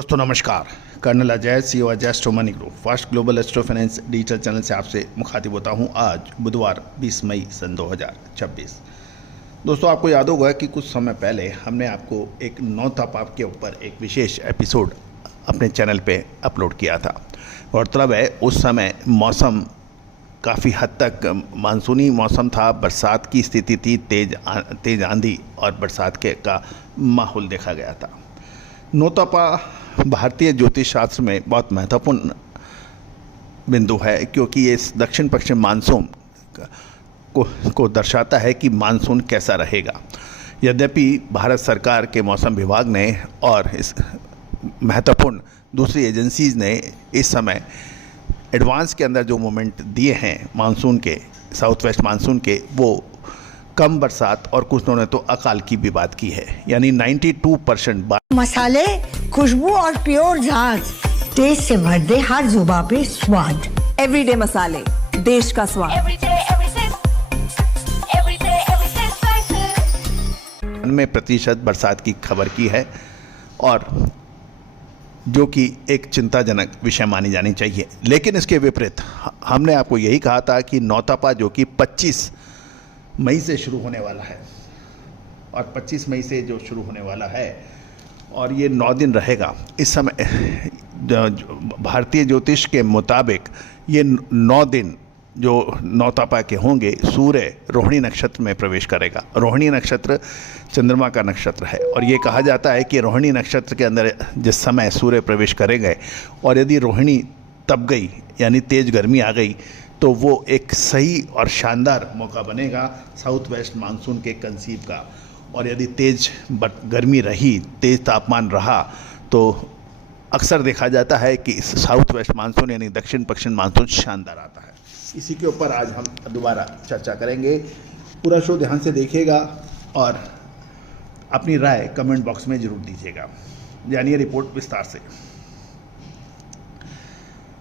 दोस्तों नमस्कार। Colonel Ajay CEO Ajay astro money group first global astro finance digital channel से आपसे मुखातिब होता हूं। आज बुधवार 20 मई सन 2026। दोस्तों आपको याद होगा कि कुछ समय पहले हमने आपको एक नौतपा के ऊपर एक विशेष एपिसोड अपने चैनल पे अपलोड किया था। गौरतलब है उस समय मौसम काफ़ी हद तक मानसूनी मौसम था, बरसात की स्थिति थी, तेज़ आंधी और बरसात का माहौल देखा गया था। नौतपा भारतीय ज्योतिष शास्त्र में बहुत महत्वपूर्ण बिंदु है, क्योंकि ये दक्षिण पश्चिम मानसून को दर्शाता है कि मानसून कैसा रहेगा। यद्यपि भारत सरकार के मौसम विभाग ने और इस महत्वपूर्ण दूसरी एजेंसीज़ ने इस समय एडवांस के अंदर जो मोमेंट दिए हैं मानसून के, साउथ वेस्ट मानसून के, वो कम बरसात और कुछ लोगों ने तो अकाल की भी बात की है। यानी 92% मसाले, खुशबू और प्योर झांझ, टेस्ट से भर दे हर जुबान पे स्वाद। एवरीडे मसाले, देश का स्वाद। 90% बरसात की खबर की है, और जो कि एक चिंताजनक विषय मानी जानी चाहिए। लेकिन इसके विपरीत हमने आपको यही कहा था कि नौतपा जो कि 25 मई से शुरू होने वाला है, और 25 मई से जो शुरू होने वाला है और ये 9 दिन रहेगा। इस समय भारतीय ज्योतिष के मुताबिक ये 9 दिन जो नौतपा के होंगे, सूर्य रोहिणी नक्षत्र में प्रवेश करेगा। रोहिणी नक्षत्र चंद्रमा का नक्षत्र है, और ये कहा जाता है कि रोहिणी नक्षत्र के अंदर जिस समय सूर्य प्रवेश करेंगे और यदि रोहिणी तप गई यानी तेज़ गर्मी आ गई, तो वो एक सही और शानदार मौका बनेगा साउथ वेस्ट मानसून के कंसीव का। और यदि तेज़ गर्मी रही, तेज़ तापमान रहा, तो अक्सर देखा जाता है कि साउथ वेस्ट मानसून यानी दक्षिण पश्चिम मानसून शानदार आता है। इसी के ऊपर आज हम दोबारा चर्चा करेंगे। पूरा शो ध्यान से देखिएगा और अपनी राय कमेंट बॉक्स में जरूर दीजिएगा। जानिए रिपोर्ट विस्तार से।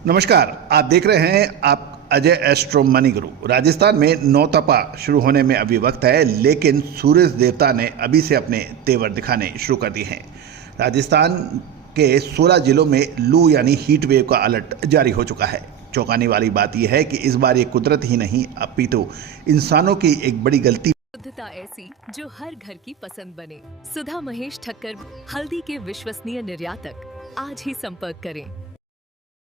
नमस्कार, आप देख रहे हैं आप अजय एस्ट्रो मनी गुरु। राजस्थान में नौतपा शुरू होने में अभी वक्त है, लेकिन सूर्य देवता ने अभी से अपने तेवर दिखाने शुरू कर दिए हैं। राजस्थान के 16 जिलों में लू यानी हीट वेव का अलर्ट जारी हो चुका है। चौंकाने वाली बात यह है कि इस बार ये कुदरत ही नहीं अपितु इंसानों की एक बड़ी गलती शुद्धता ऐसी जो हर घर की पसंद बने। सुधा महेश ठक्कर, हल्दी के विश्वसनीय निर्यातक। आज ही संपर्क करें।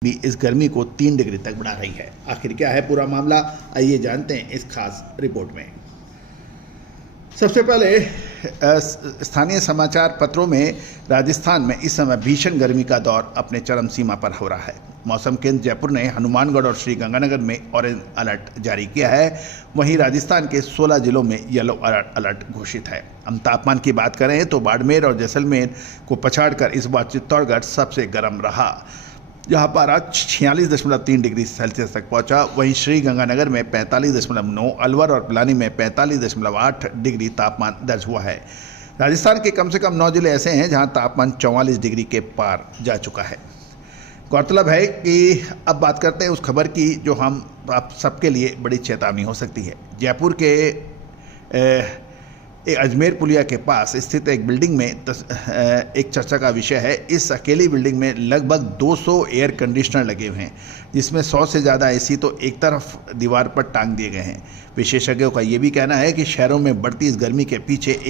भी इस गर्मी को 3 डिग्री तक बढ़ा रही है। आखिर क्या है पूरा मामला, आइए जानते हैं इस खास रिपोर्ट में। सबसे पहले स्थानीय समाचार पत्रों में राजस्थान में इस समय भीषण गर्मी का दौर अपने चरम सीमा पर हो रहा है। मौसम केंद्र जयपुर ने हनुमानगढ़ और श्रीगंगानगर में ऑरेंज अलर्ट जारी किया है। वहीं राजस्थान के 16 जिलों में येलो अलर्ट घोषित है। हम तापमान की बात करें तो बाड़मेर और जैसलमेर को पछाड़कर इस बार चित्तौड़गढ़ सबसे गर्म रहा, जहाँ पारा 46.3 डिग्री सेल्सियस तक पहुंचा। वहीं श्रीगंगानगर में 45.9, अलवर और पिलानी में 45.8 डिग्री तापमान दर्ज हुआ है। राजस्थान के कम से कम 9 जिले ऐसे हैं जहां तापमान 44 डिग्री के पार जा चुका है। गौरतलब है कि अब बात करते हैं उस खबर की जो हम आप सबके लिए बड़ी चेतावनी हो सकती है। जयपुर के अजमेर पुलिया के पास स्थित एक बिल्डिंग में एक चर्चा का विषय है। इस अकेली बिल्डिंग में लगभग 200 एयर कंडीशनर लगे हुए हैं, जिसमें 100 से ज़्यादा एसी तो एक तरफ दीवार पर टांग दिए गए हैं। विशेषज्ञों का ये भी कहना है कि शहरों में बढ़ती इस गर्मी के पीछे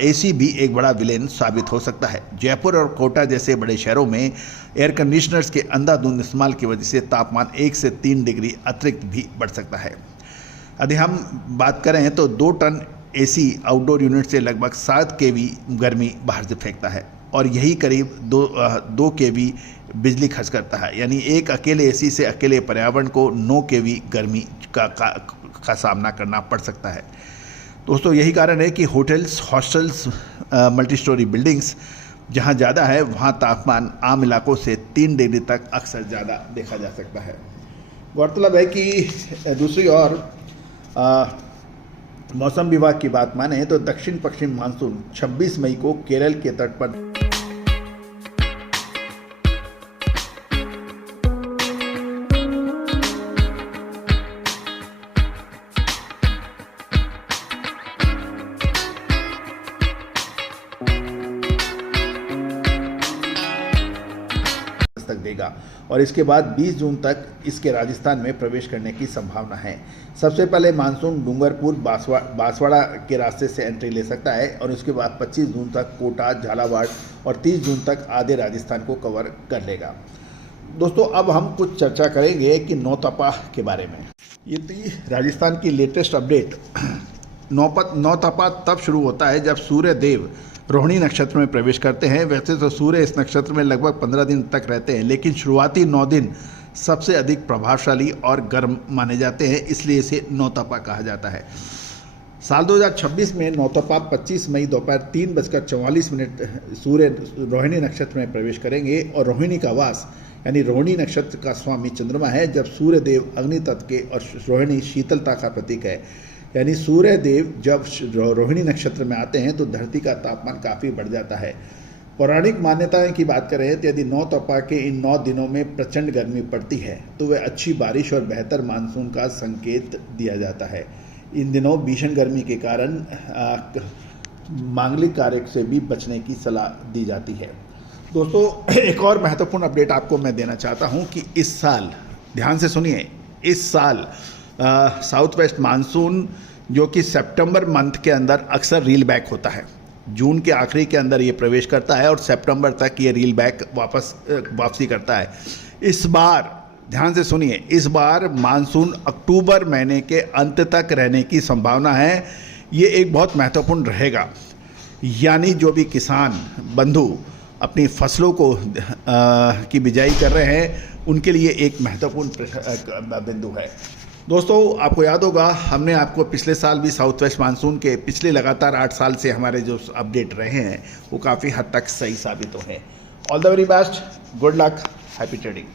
एसी भी एक बड़ा विलेन साबित हो सकता है। जयपुर और कोटा जैसे बड़े शहरों में एयर कंडीशनर्स के अंधाधुंध इस्तेमाल की वजह से तापमान 1 से 3 डिग्री अतिरिक्त भी बढ़ सकता है। यदि हम बात करें तो 2 टन एसी आउटडोर यूनिट से लगभग 7 केवी गर्मी बाहर से फेंकता है, और यही करीब 2 केवी बिजली खर्च करता है। यानी एक अकेले एसी से अकेले पर्यावरण को 9 केवी गर्मी का सामना करना पड़ सकता है। दोस्तों यही कारण है कि hotels, hostels, multi storey buildings जहां ज़्यादा है वहां तापमान आम इलाकों से 3 डिग्री तक अक्सर ज़्यादा देखा जा सकता है। गौरतलब है कि दूसरी ओर मौसम विभाग की बात माने तो दक्षिण पश्चिम मानसून 26 मई को केरल के तट पर रहेगा और इसके बाद 20 जून तक इसके राजस्थान में प्रवेश करने की संभावना है। सबसे पहले मानसून डूंगरपुर बांसवाड़ा के रास्ते से एंट्री ले सकता है और उसके बाद 25 जून तक कोटा, झालावाड़ और 30 जून तक आधे राजस्थान को कवर कर लेगा। दोस्तों, अब हम कुछ चर्चा करेंगे कि नौतपा के बारे में। ये थी राजस्थान की लेटेस्ट अपडेट। नौतपा तब शुरू होता है जब सूर्य देव रोहिणी नक्षत्र में प्रवेश करते हैं। वैसे तो सूर्य इस नक्षत्र में लगभग 15 दिन तक रहते हैं, लेकिन शुरुआती 9 दिन सबसे अधिक प्रभावशाली और गर्म माने जाते हैं, इसलिए इसे नौतपा कहा जाता है। साल 2026 में नौतपा 25 मई दोपहर 3:44 सूर्य रोहिणी नक्षत्र में प्रवेश करेंगे और रोहिणी का वास यानी रोहिणी नक्षत्र का स्वामी चंद्रमा है, जब सूर्य देव अग्नि तत्व के और रोहिणी शीतलता का प्रतीक है। यानी सूर्य देव जब रोहिणी नक्षत्र में आते हैं तो धरती का तापमान काफ़ी बढ़ जाता है। पौराणिक मान्यताएं की बात करें तो यदि नौतपा के इन 9 दिनों में प्रचंड गर्मी पड़ती है तो वह अच्छी बारिश और बेहतर मानसून का संकेत दिया जाता है। इन दिनों भीषण गर्मी के कारण मांगलिक कार्य से भी बचने की सलाह दी जाती है। दोस्तों, एक और महत्वपूर्ण अपडेट आपको मैं देना चाहता हूं कि इस साल, ध्यान से सुनिए, इस साल साउथ वेस्ट मानसून जो कि सितंबर मंथ के अंदर अक्सर रील बैक होता है। जून के आखिरी के अंदर ये प्रवेश करता है और सितंबर तक ये रील बैक वापसी करता है। इस बार ध्यान से सुनिए, इस बार मानसून अक्टूबर महीने के अंत तक रहने की संभावना है। ये एक बहुत महत्वपूर्ण रहेगा। यानी जो भी किसान बंधु अपनी फसलों को की बिजाई कर रहे हैं, उनके लिए एक महत्वपूर्ण बिंदु है। दोस्तों, आपको याद होगा हमने आपको पिछले साल भी साउथ वेस्ट मानसून के पिछले लगातार 8 साल से हमारे जो अपडेट रहे हैं वो काफ़ी हद तक सही साबित हुए हैं। All the very best, good luck, happy trading.